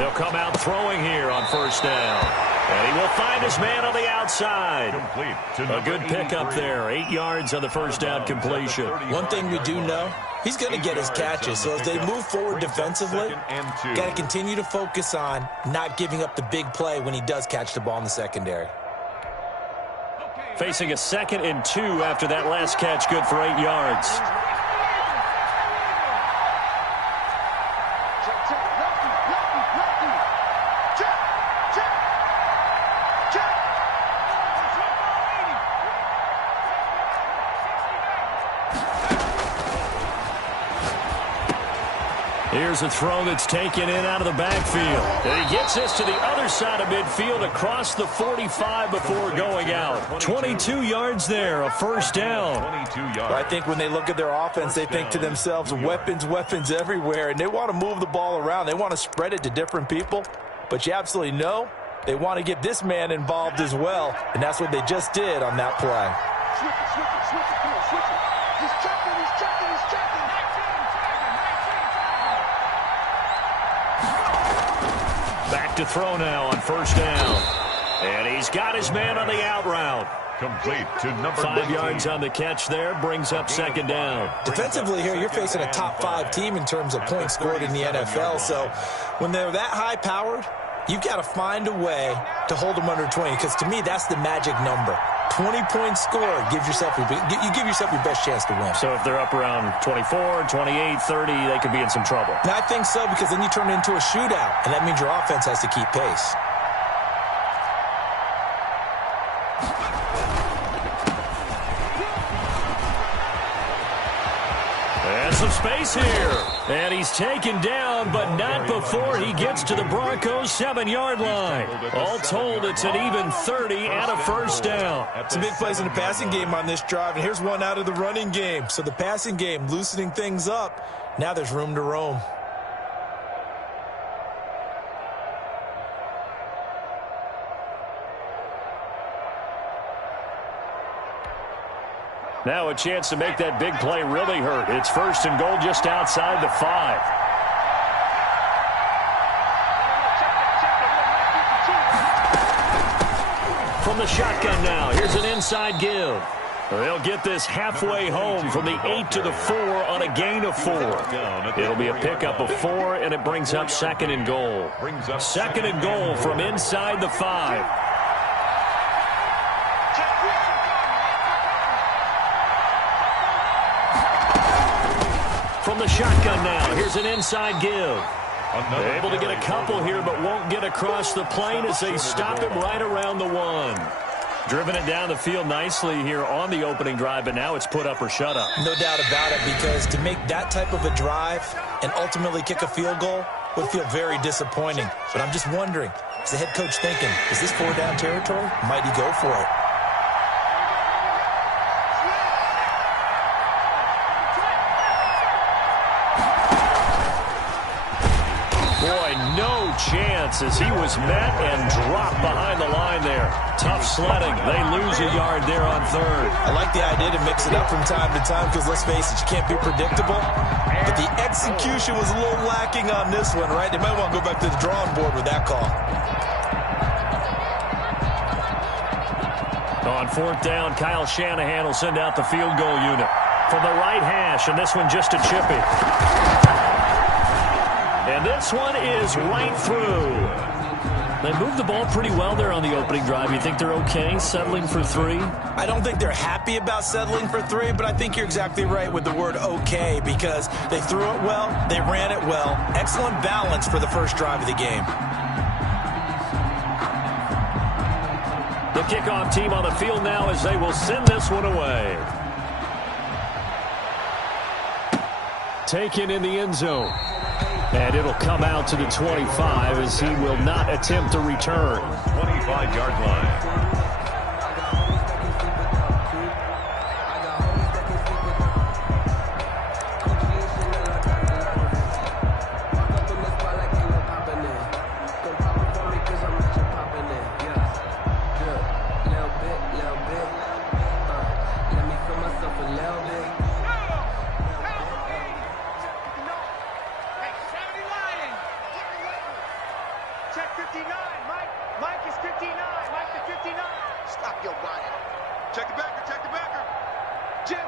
They'll come out throwing here on first down. And he will find his man on the outside. A good pickup there. 8 yards on the first down completion. One thing we do know, he's going to get his catches. So as they move forward defensively, got to continue to focus on not giving up the big play when he does catch the ball in the secondary. Facing a 2nd and 2 after that last catch, good for 8 yards. Here's a throw that's taken in out of the backfield. And he gets this to the other side of midfield across the 45 before going out. 22 yards there, a first down. Well, I think when they look at their offense, they think to themselves, weapons, weapons everywhere, and they want to move the ball around. They want to spread it to different people, but you absolutely know they want to get this man involved as well, and that's what they just did on that play. Switch it, come on, switch it. He's checking. Back to throw now on first down. And he's got his man on the out route. Complete to number 5 19. yards on the catch there, brings up second down. Defensively here, you're facing a top 5 team in terms of points scored in the NFL. So when they're that high-powered, you've got to find a way to hold them under 20, because to me, that's the magic number. 20-point score gives yourself your best chance to win. So if they're up around 24, 28, 30, they could be in some trouble. And I think so, because then you turn it into a shootout, and that means your offense has to keep pace. And some space here. And he's taken down, but not before he gets to the Broncos' 7-yard line. All told, it's an even 30 and a first down. Some big plays in the passing game on this drive, and here's one out of the running game. So the passing game loosening things up. Now there's room to roam. Now a chance to make that big play really hurt. It's first and goal just outside the 5. From the shotgun now, here's an inside give. They'll get this halfway home from the 8 to the 4 on a gain of 4. It'll be a pickup of 4, and it brings up second and goal. Second and goal from inside the 5. From the shotgun now, here's an inside give. They're able to get a couple here, but won't get across the plane as they stop him right around the 1. Driven it down the field nicely here on the opening drive, but now it's put up or shut up. No doubt about it, because to make that type of a drive and ultimately kick a field goal would feel very disappointing. But I'm just wondering, is the head coach thinking, is this 4-down territory? Might he go for it? No chance as he was met and dropped behind the line there. Tough sledding. They lose a yard there on third. I like the idea to mix it up from time to time because, let's face it, you can't be predictable. But the execution was a little lacking on this one, right? They might want to go back to the drawing board with that call. On fourth down, Kyle Shanahan will send out the field goal unit from the right hash, and this one just a chippy. And this one is right through. They moved the ball pretty well there on the opening drive. You think they're okay settling for 3? I don't think they're happy about settling for 3, but I think you're exactly right with the word okay, because they threw it well, they ran it well. Excellent balance for the first drive of the game. The kickoff team on the field now as they will send this one away. Taken in the end zone. And it'll come out to the 25 as he will not attempt to return. 25-yard line. 59. Mike is 59. Mike the 59. Stop your body. Check the backer. Check the backer. Jim.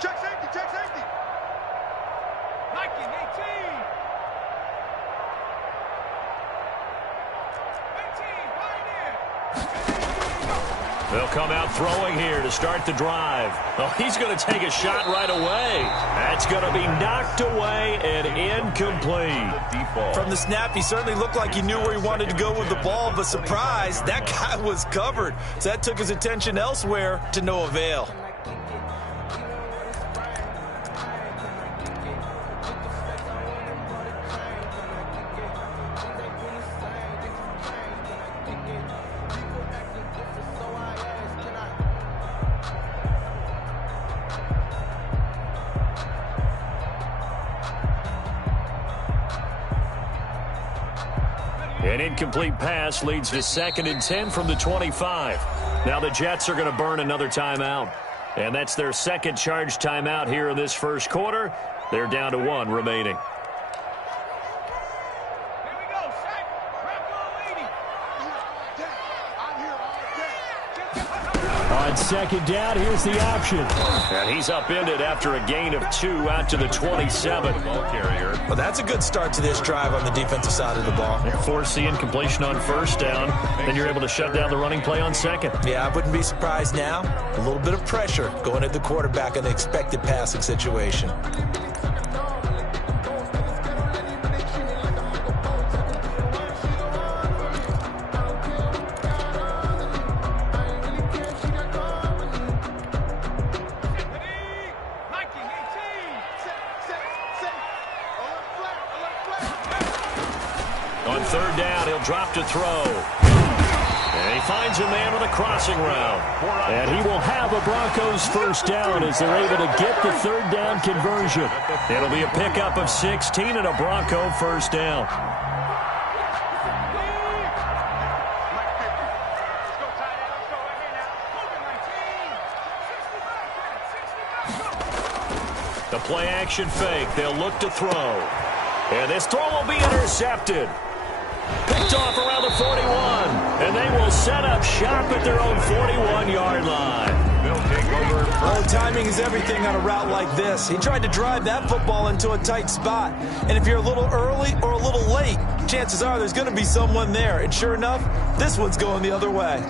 Check safety. Check safety. Mike is 18. 18. They'll come out throwing here to start the drive. Oh, he's going to take a shot right away. That's going to be knocked away and incomplete. From the snap, he certainly looked like he knew where he wanted to go with the ball, but surprise, that guy was covered. So that took his attention elsewhere to no avail. An incomplete pass leads to 2nd and 10 from the 25. Now the Jets are going to burn another timeout. And that's their second charge timeout here in this first quarter. They're down to 1 remaining. Here we go, Shaq. Bronco 80. I'm here all day. On second down, here's the option. And he's upended after a gain of 2 out to the 27. Ball carrier. Well, that's a good start to this drive on the defensive side of the ball. Force the incompletion on first down. Then you're able to shut down the running play on second. Yeah, I wouldn't be surprised now. A little bit of pressure going at the quarterback in the expected passing situation. On third down, he'll drop to throw. And he finds a man with a crossing route. And he will have a Broncos first down as they're able to get the third down conversion. It'll be a pickup of 16 and a Bronco first down. The play action fake. They'll look to throw. And this throw will be intercepted. Picked off around the 41. And they will set up shop at their own 41-yard line. They'll take over. Oh, timing is everything on a route like this. He tried to drive that football into a tight spot. And if you're a little early or a little late, chances are there's going to be someone there. And sure enough, this one's going the other way.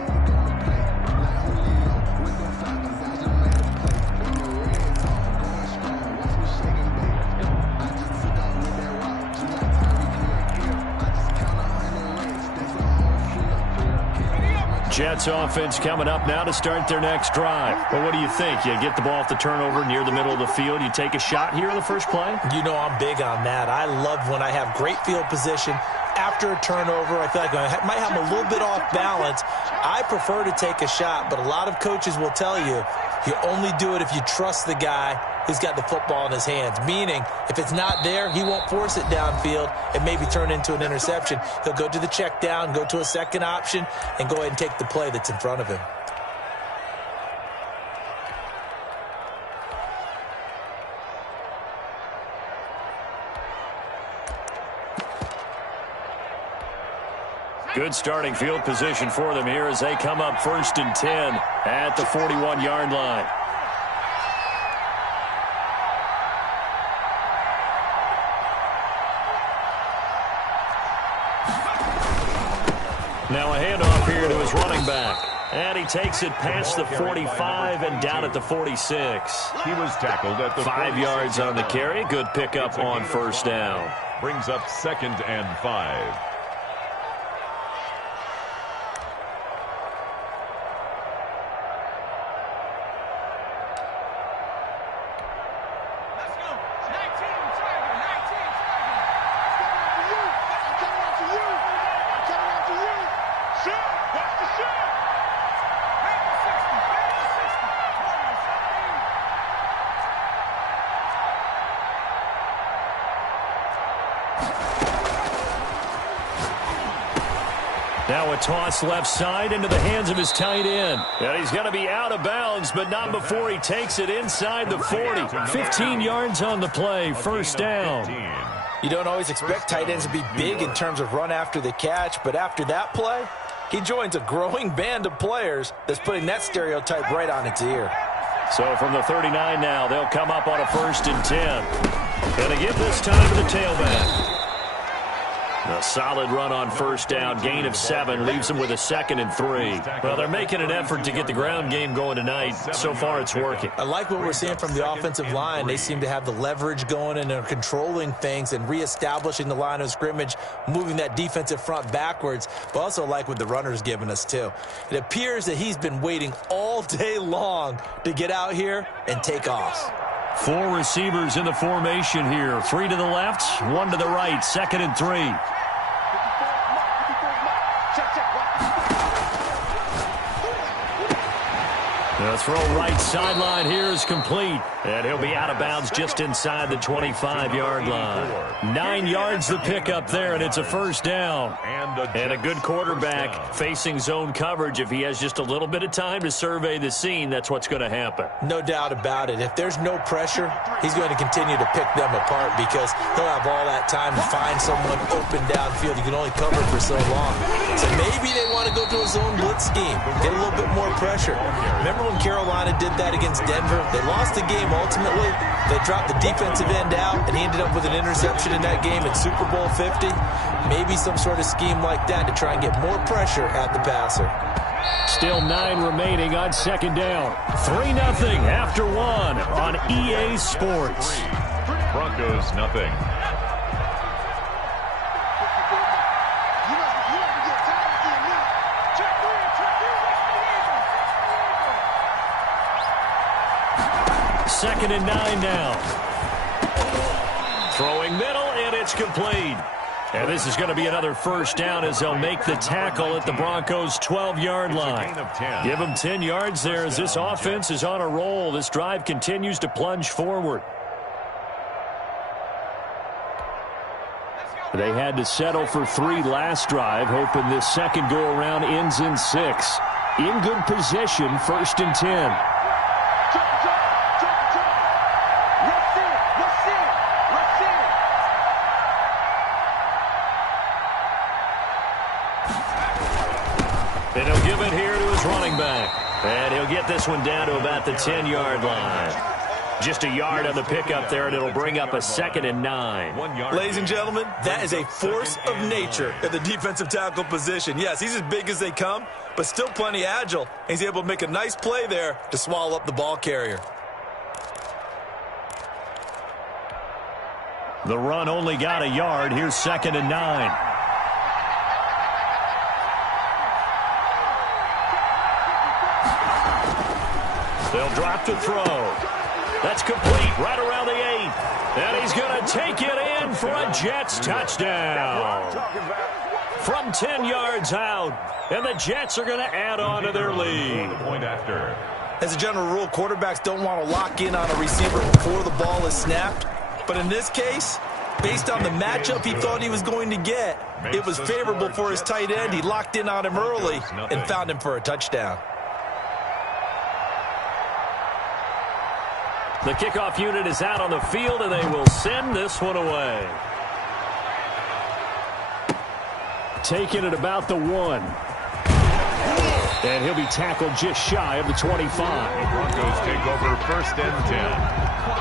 Jets offense coming up now to start their next drive. Well, what do you think? You get the ball off the turnover near the middle of the field. You take a shot here in the first play? You know I'm big on that. I love when I have great field position. After a turnover, I feel like I might have a little bit off balance. I prefer to take a shot, but a lot of coaches will tell you, you only do it if you trust the guy who's got the football in his hands. Meaning, if it's not there, he won't force it downfield and maybe turn into an interception. He'll go to the check down, go to a second option, and go ahead and take the play that's in front of him. Good starting field position for them here as they come up 1st and 10 at the 41-yard line. Now a handoff here to his running back. And he takes it past the 45 and down at the 46. He was tackled at the 5 yards on the carry. Good pickup on first down. Brings up 2nd and 5. Now a toss left side into the hands of his tight end. And he's going to be out of bounds, but not before he takes it inside the 40. 15 yards on the play, first down. You don't always expect tight ends to be big in terms of run after the catch, but after that play, he joins a growing band of players that's putting that stereotype right on its ear. So from the 39 now, they'll come up on a 1st and 10. Going to give this time to the tailback. A solid run on 1st down, gain of 7, leaves them with a 2nd and 3. Well, they're making an effort to get the ground game going tonight. So far, it's working. I like what we're seeing from the offensive line. They seem to have the leverage going and are controlling things and reestablishing the line of scrimmage, moving that defensive front backwards, but also like what the runner's giving us, too. It appears that he's been waiting all day long to get out here and take off. 4 receivers in the formation here. 3 to the left, 1 to the right. 2nd and 3. The throw right sideline here is complete. And he'll be out of bounds just inside the 25-yard line. 9 yards the pickup there, and it's a 1st down. And a good quarterback facing zone coverage. If he has just a little bit of time to survey the scene, that's what's going to happen. No doubt about it. If there's no pressure, he's going to continue to pick them apart because he'll have all that time to find someone open downfield. You can only cover for so long. So maybe they want to go to a zone blitz scheme, get a little bit more pressure. Remember when Carolina did that against Denver? They lost the game ultimately. They dropped the defensive end out, and he ended up with an interception in that game in Super Bowl 50. Maybe some sort of scheme like that to try and get more pressure at the passer. Still 9 remaining on 2nd down. 3-0 after 1 on EA Sports. Broncos nothing. Second and 9 now. Throwing middle, and it's complete. And this is going to be another 1st down as they'll make the tackle at the Broncos' 12-yard line. Give them 10 yards there as this offense is on a roll. This drive continues to plunge forward. They had to settle for 3 last drive, hoping this second go-around ends in 6. In good position, 1st and 10. And he'll give it here to his running back. And he'll get this one down to about the 10-yard line. Just a yard on the pickup there, and it'll bring up a 2nd and 9. Ladies and gentlemen, that is a force of nature at the defensive tackle position. Yes, he's as big as they come, but still plenty agile. He's able to make a nice play there to swallow up the ball carrier. The run only got a yard. Here's 2nd and 9. They'll drop to throw. That's complete right around the 8. And he's going to take it in for a Jets touchdown. From 10 yards out. And the Jets are going to add on to their lead. As a general rule, quarterbacks don't want to lock in on a receiver before the ball is snapped. But in this case, based on the matchup he thought he was going to get, it was favorable for his tight end. He locked in on him early and found him for a touchdown. The kickoff unit is out on the field, and they will send this one away. Taking it about the 1. And he'll be tackled just shy of the 25. Broncos take over 1st and 10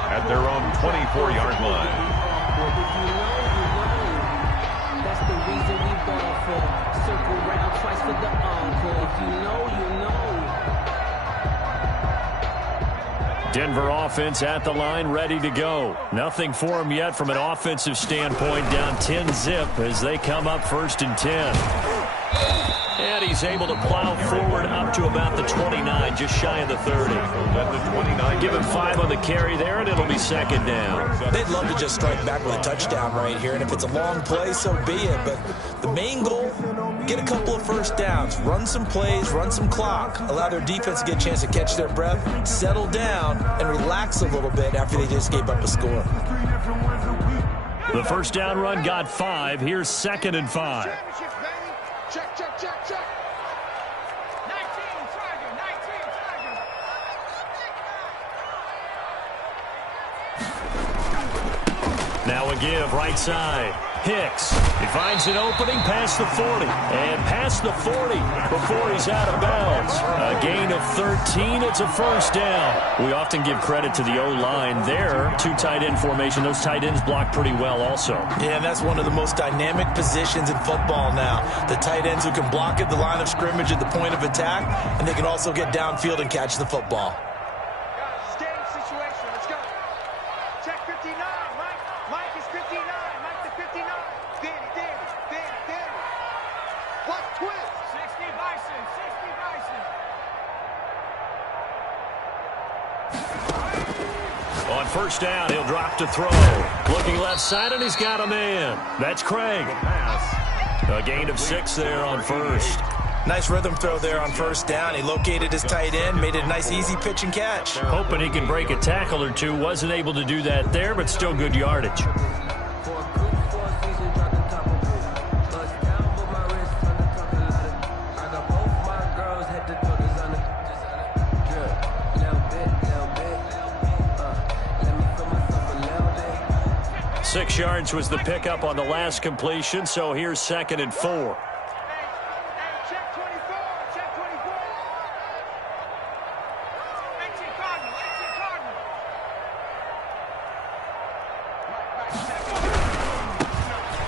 at their own 24-yard line. That's the reason we ball for. Circle round twice for the encore. If you know, you know. Denver offense at the line, ready to go. Nothing for them yet from an offensive standpoint, down 10-zip as they come up 1st and 10. And he's able to plow forward up to about the 29, just shy of the 30. Give him 5 on the carry there, and it'll be 2nd down. They'd love to just strike back with a touchdown right here, and if it's a long play, so be it. But the main goal, get a couple of 1st downs, run some plays, run some clock, allow their defense to get a chance to catch their breath, settle down, and relax a little bit after they just gave up a score. The 1st down run got 5. Here's 2nd and 5. Check, check, check, check. 19, Tiger, 19, Tiger. Now a give right side. Hicks. He finds an opening past the 40. And past the 40 before he's out of bounds. A gain of 13. It's a first down. We often give credit to the O-line there. Two tight end formation. Those tight ends block pretty well also. Yeah, and that's one of the most dynamic positions in football now. The tight ends who can block at the line of scrimmage at the point of attack, and they can also get downfield and catch the football. Game situation. Let's go. Check 59. Mike is 59. Mike to 59. Danny. What twist? 60 Bison. On first down, he'll drop to throw. Looking left side, and he's got a man. That's Craig. A gain of 6 there on first. Nice rhythm throw there on first down. He located his tight end, made it a nice, easy pitch and catch. Hoping he can break a tackle or two. Wasn't able to do that there, but still good yardage. Six yards was the pickup on the last completion, so here's 2nd and 4. Check 24. Check 24. 18 Cardinal.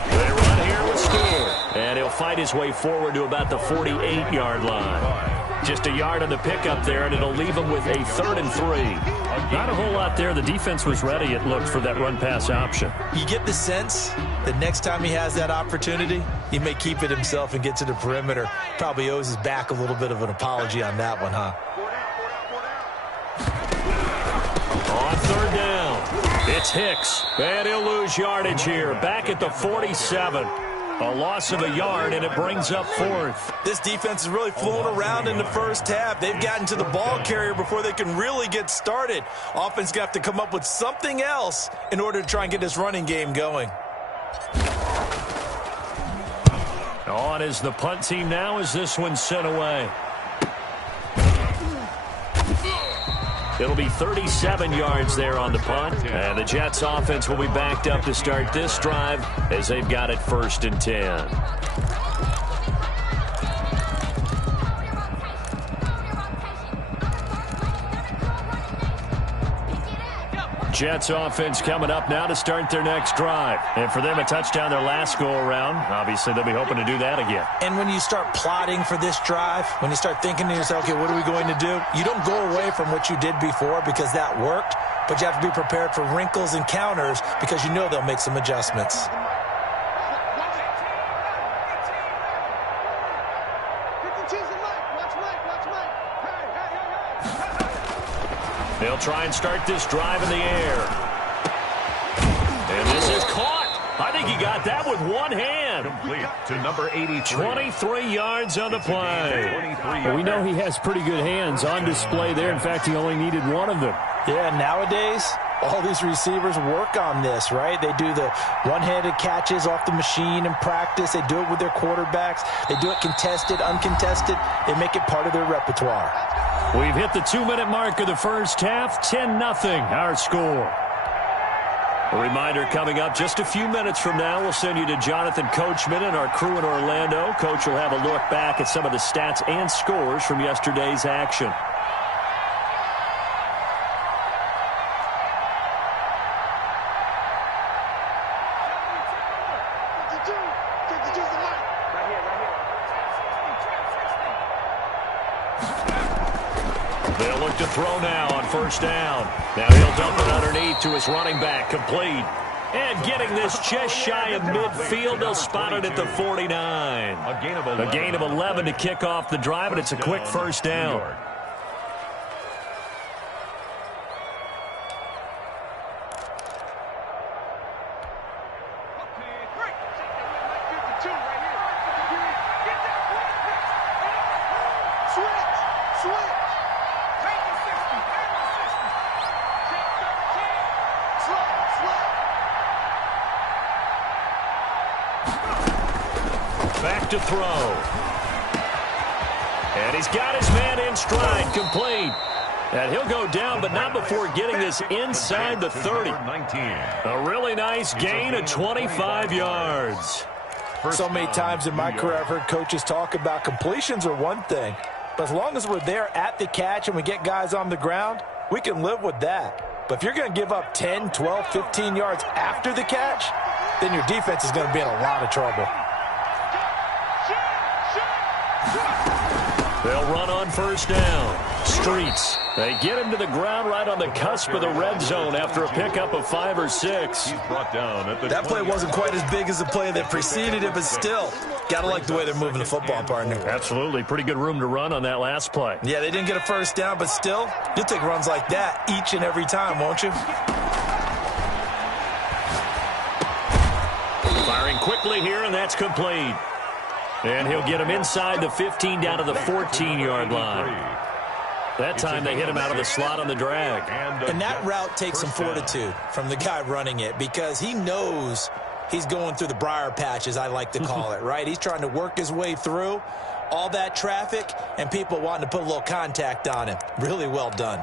They run here with score. And he'll fight his way forward to about the 48-yard line. Just a yard on the pickup there, and it'll leave him with a 3rd and 3. Not a whole lot there. The defense was ready, it looked, for that run-pass option. You get the sense that next time he has that opportunity, he may keep it himself and get to the perimeter. Probably owes his back a little bit of an apology on that one, huh? On 3rd down, it's Hicks. And he'll lose yardage here. Back at the 47. A loss of a yard, and it brings up 4th. This defense has really flown around in the first half. They've gotten to the ball carrier before they can really get started. Offense got to come up with something else in order to try and get this running game going. On is the punt team now as this one's sent away. It'll be 37 yards there on the punt. And the Jets offense will be backed up to start this drive as they've got it 1st and 10. Jets offense coming up now to start their next drive. And for them, a touchdown their last go-around. Obviously, they'll be hoping to do that again. And when you start plotting for this drive, when you start thinking to yourself, okay, what are we going to do? You don't go away from what you did before because that worked, but you have to be prepared for wrinkles and counters because you know they'll make some adjustments. They'll try and start this drive in the air. And this is caught. I think he got that with one hand. Complete to number 83. 23 yards on the play. Well, we know he has pretty good hands on display there. In fact, he only needed one of them. Yeah, nowadays, all these receivers work on this, right? They do the one-handed catches off the machine in practice. They do it with their quarterbacks. They do it contested, uncontested. They make it part of their repertoire. We've hit the 2-minute mark of the first half. 10-0 our score. A reminder coming up just a few minutes from now. We'll send you to Jonathan Coachman and our crew in Orlando. Coach will have a look back at some of the stats and scores from yesterday's action. They'll look to throw now on first down. Now he'll dump it underneath to his running back, complete. And getting this just shy of midfield, they'll spot it at the 49. A gain of 11 to kick off the drive, and it's a quick first down. Back to throw. And he's got his man in stride, complete. And he'll go down, but not before getting this inside the 30. A really nice gain of 25 yards. So many times in my career, I've heard coaches talk about completions are one thing, but as long as we're there at the catch and we get guys on the ground, we can live with that. But if you're going to give up 10, 12, 15 yards after the catch, then your defense is going to be in a lot of trouble. They'll run on first down. Streets. They get him to the ground right on the cusp of the red zone after a pickup of 5 or 6. He's brought down at the That play wasn't quite as big as the play that preceded it, but still, got to like the way they're moving the football, partner. Absolutely. Pretty good room to run on that last play. Yeah, they didn't get a first down, but still, you'll take runs like that each and every time, won't you? Firing quickly here, and that's complete. And he'll get him inside the 15 down to the 14-yard line. That time they hit him out of the slot on the drag. And that route takes some fortitude from the guy running it because he knows he's going through the briar patch, as I like to call it, right? He's trying to work his way through all that traffic and people wanting to put a little contact on him. Really well done.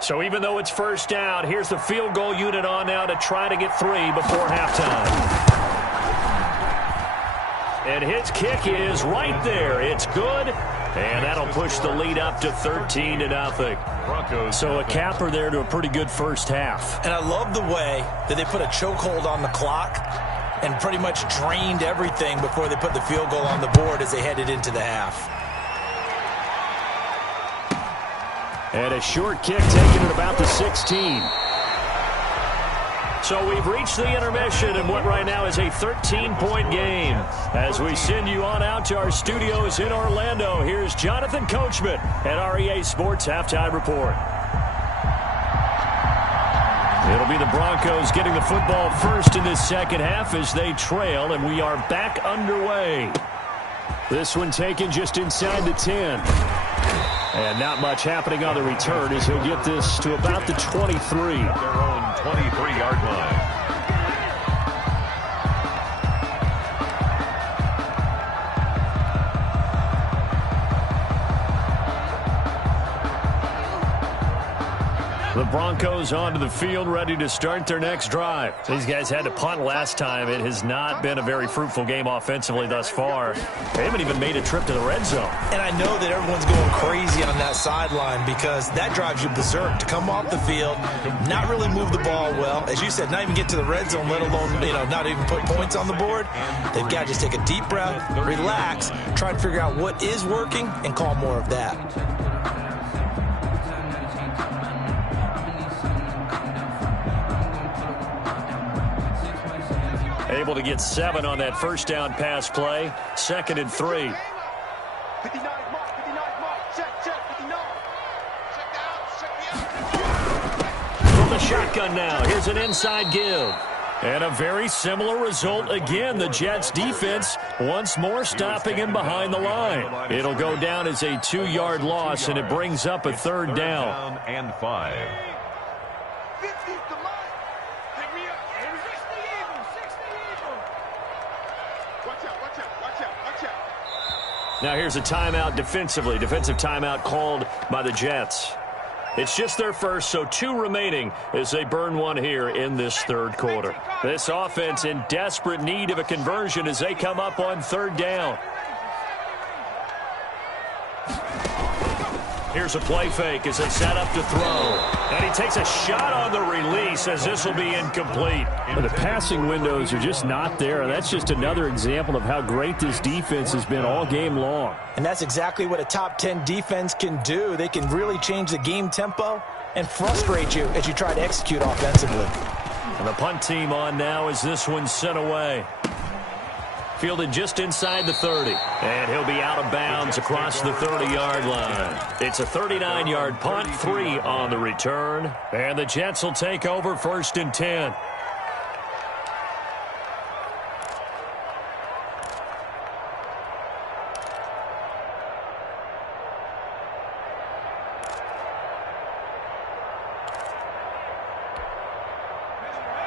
So even though it's first down, here's the field goal unit on now to try to get 3 before halftime. And his kick is right there. It's good. And that'll push the lead up to 13-0. So a capper there to a pretty good first half. And I love the way that they put a chokehold on the clock and pretty much drained everything before they put the field goal on the board as they headed into the half. And a short kick taken at about the 16. So we've reached the intermission in what right now is a 13-point game. As we send you on out to our studios in Orlando, here's Jonathan Coachman at REA Sports Halftime Report. It'll be the Broncos getting the football first in this second half as they trail, and we are back underway. This one taken just inside the 10. And not much happening on the return as he'll get this to about the 23. Their own 23-yard line. The Broncos onto the field, ready to start their next drive. These guys had to punt last time. It has not been a very fruitful game offensively thus far. They haven't even made a trip to the red zone. And I know that everyone's going crazy on that sideline because that drives you berserk to come off the field, not really move the ball well. As you said, not even get to the red zone, let alone, not even put points on the board. They've got to just take a deep breath, relax, try and figure out what is working, and call more of that. Able to get 7 on that first down pass play. 2nd and 3. 59, mark, 59, mark. Check, 59. Check out. From the shotgun now, here's an inside give. And a very similar result again. The Jets defense once more stopping him behind the line. It'll go down as a 2-yard loss, and it brings up a 3rd down. And 5. Now here's a timeout defensively. Defensive timeout called by the Jets. It's just their first, so 2 remaining as they burn one here in this 3rd quarter. This offense in desperate need of a conversion as they come up on 3rd down. Here's a play fake as they set up to throw. And he takes a shot on the release as this will be incomplete. Well, the passing windows are just not there. That's just another example of how great this defense has been all game long. And that's exactly what a top 10 defense can do. They can really change the game tempo and frustrate you as you try to execute offensively. And the punt team on now as this one's sent away. Fielded just inside the 30. And he'll be out of bounds across the 30-yard line. It's a 39-yard punt, 3 on the return. And the Jets will take over 1st and 10.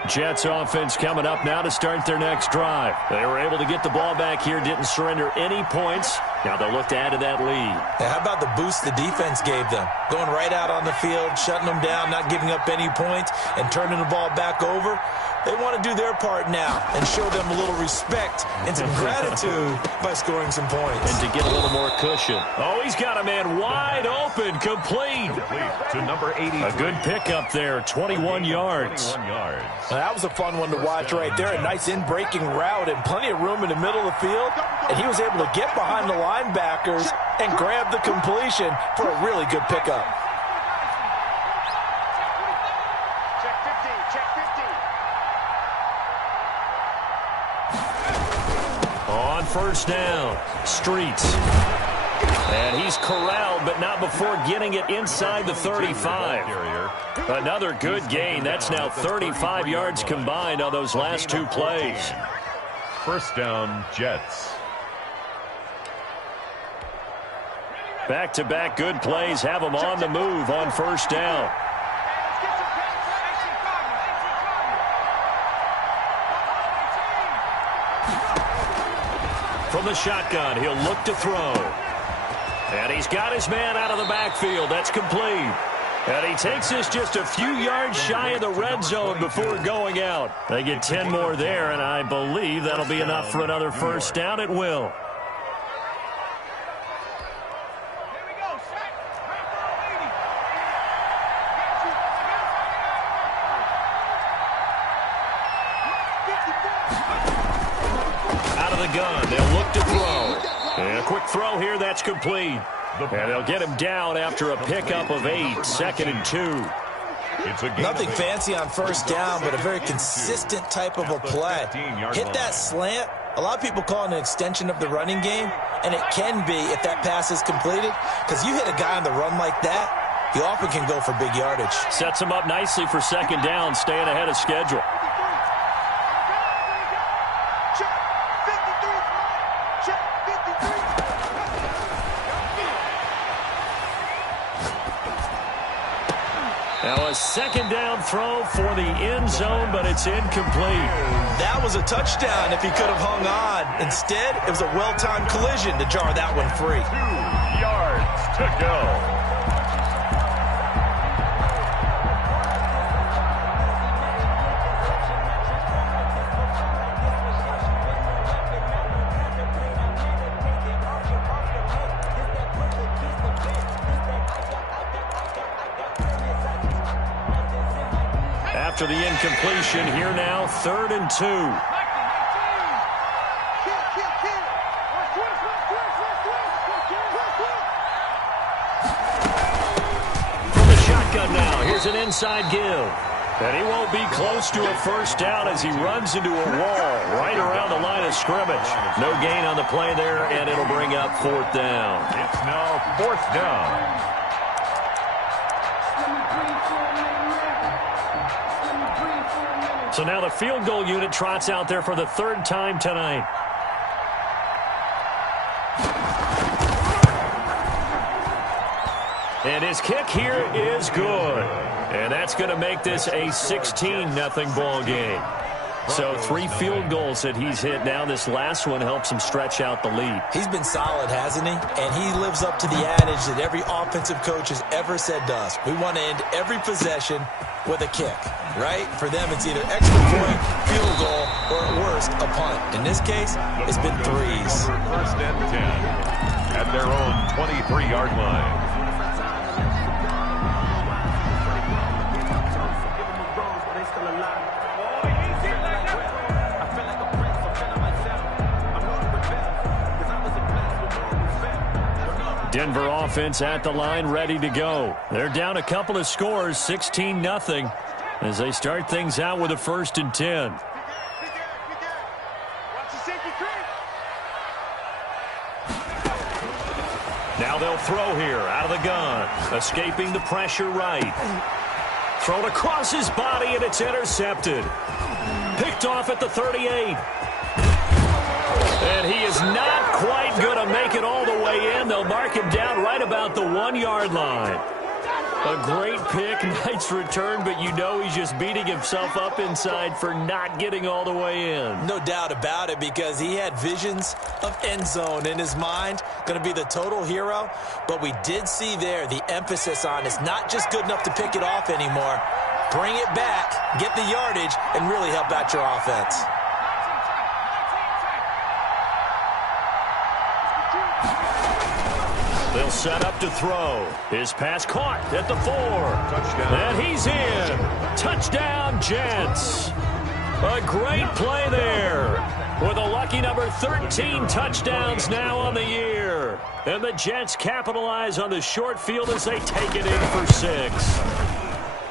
Jets offense coming up now to start their next drive. They were able to get the ball back here, didn't surrender any points. Now they'll look to add to that lead. Yeah, how about the boost the defense gave them? Going right out on the field, shutting them down, not giving up any points, and turning the ball back over. They want to do their part now and show them a little respect and some gratitude by scoring some points. And to get a little more cushion. Oh, he's got a man wide open, complete. To number 80. A good pickup there, 21 yards. 21 yards. Now, that was a fun one to watch right there. A nice in-breaking route and plenty of room in the middle of the field. And he was able to get behind the linebackers and grab the completion for a really good pickup. Check 50, check 50. On first down, Streets. And he's corralled, but not before getting it inside the 35. Another good gain. That's now 35 yards combined on those last two plays. First down, Jets. Back-to-back good plays have them on the move on first down. From the shotgun, he'll look to throw. And he's got his man out of the backfield. That's complete. And he takes this just a few yards shy of the red zone before going out. They get 10 more there, and I believe that'll be enough for another first down. It will. Out of the gun, they'll look to throw. And a quick throw here, that's complete. And they'll get him down after a pickup of 8, 2nd and 2. Nothing fancy on first down, but a very consistent type of a play. Hit that slant. A lot of people call it an extension of the running game, and it can be if that pass is completed, because you hit a guy on the run like that, he often can go for big yardage. Sets him up nicely for second down, staying ahead of schedule. Now a second down throw for the end zone, but it's incomplete. That was a touchdown if he could have hung on. Instead, it was a well-timed collision to jar that one free. 2 yards to go. After the incompletion, here now, 3rd and 2. From the shotgun now, here's an inside give. And he won't be close to a first down as he runs into a wall right around the line of scrimmage. No gain on the play there, and it'll bring up 4th down. It's now 4th down. So now the field goal unit trots out there for the 3rd time tonight. And his kick here is good. And that's going to make this a 16-0 ball game. So 3 field goals that he's hit now. This last one helps him stretch out the lead. He's been solid, hasn't he? And he lives up to the adage that every offensive coach has ever said to us. We want to end every possession with a kick, right? For them, it's either extra point, field goal, or at worst, a punt. In this case, it's been 3s. First and 10 at their own 23-yard line. Denver offense at the line, ready to go. They're down a couple of scores, 16-0, as they start things out with a 1st and 10. Now they'll throw here, out of the gun, escaping the pressure right. Thrown across his body, and it's intercepted. Picked off at the 38. And he is not quite going to make it all the way in. They'll mark him down right about the 1-yard line. A great pick, nice return, but you know he's just beating himself up inside for not getting all the way in. No doubt about it, because he had visions of end zone in his mind. Going to be the total hero. But we did see there the emphasis on it's not just good enough to pick it off anymore. Bring it back, get the yardage, and really help out your offense. They'll set up to throw. His pass caught at the 4. Touchdown. And he's in. Touchdown, Jets. A great play there. With a lucky number 13 touchdowns now on the year. And the Jets capitalize on the short field as they take it in for 6.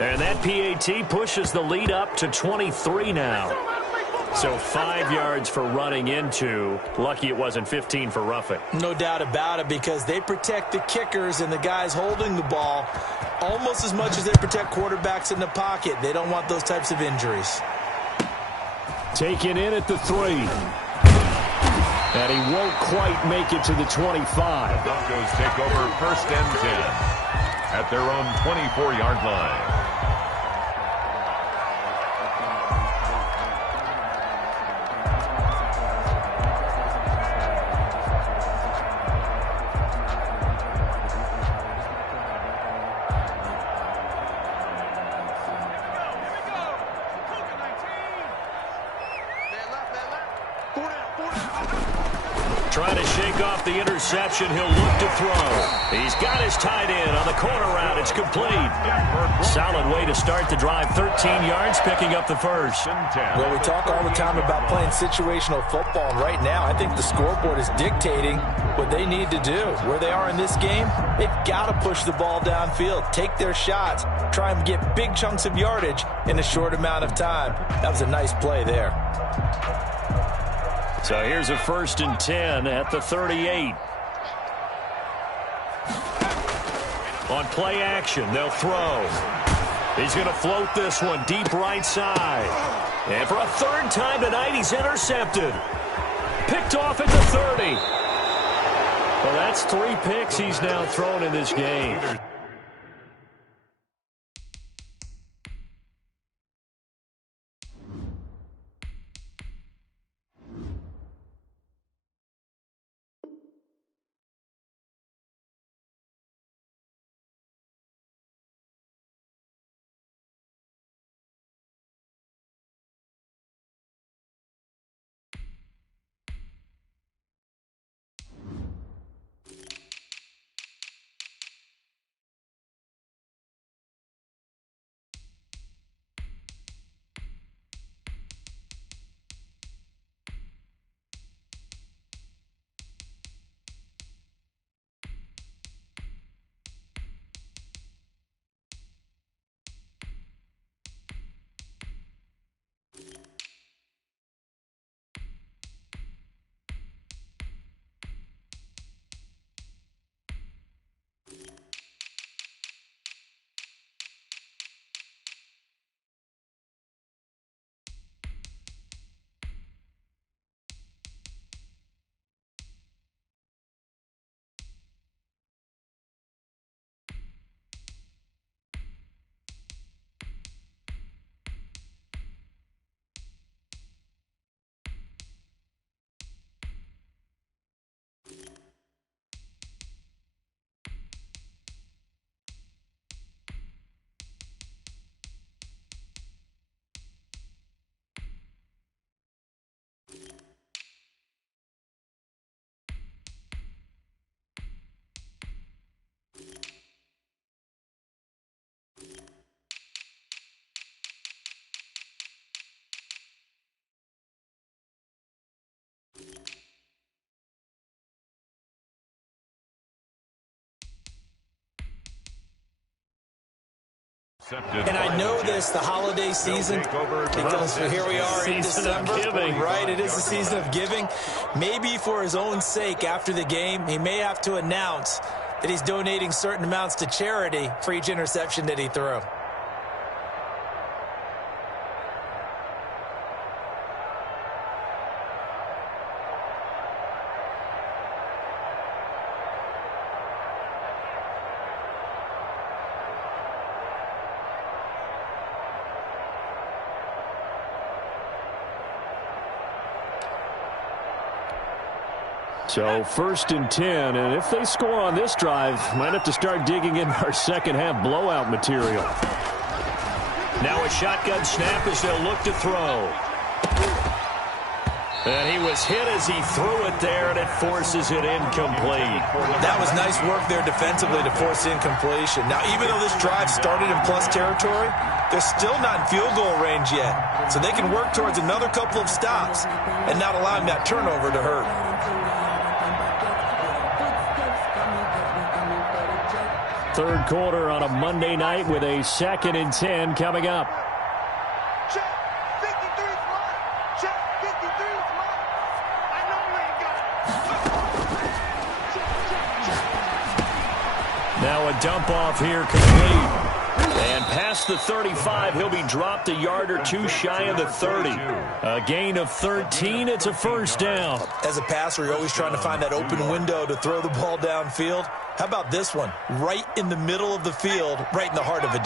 And that PAT pushes the lead up to 23 now. So 5 yards for running into. Lucky it wasn't 15 for roughing. No doubt about it, because they protect the kickers and the guys holding the ball almost as much as they protect quarterbacks in the pocket. They don't want those types of injuries. Taken in at the 3. And he won't quite make it to the 25. Broncos take over 1st and 10 at their own 24-yard line. Trying to shake off the interception. He'll look to throw. He's got his tight end on the corner route. It's complete. Solid way to start the drive. 13 yards, picking up the first. Well, we talk all the time about playing situational football, and right now I think the scoreboard is dictating what they need to do. Where they are in this game, they've got to push the ball downfield, take their shots, try and get big chunks of yardage in a short amount of time. That was a nice play there. So here's a 1st and 10 at the 38. On play action, they'll throw. He's going to float this one deep right side. And for a 3rd time tonight, he's intercepted. Picked off at the 30. Well, that's 3 picks he's now thrown in this game. And I know this, the holiday season, because here we are in December, right? It is the season of giving. Maybe for his own sake, after the game, he may have to announce that he's donating certain amounts to charity for each interception that he threw. So 1st and 10, and if they score on this drive, might have to start digging in our second half blowout material. Now a shotgun snap as they'll look to throw. And he was hit as he threw it there, and it forces it incomplete. That was nice work there defensively to force incompletion. Now, even though this drive started in plus territory, they're still not in field goal range yet. So they can work towards another couple of stops and not allowing that turnover to hurt. Third quarter on a Monday night with a 2nd and 10 coming up. Check. 53 fly. Check. 53 fly. I know you ain't got it. Now a dump off here complete. And past the 35, he'll be dropped a yard or two shy of the 30. A gain of 13, it's a first down. As a passer, you're always trying to find that open window to throw the ball downfield. How about this one? Right in the middle of the field, right in the heart of a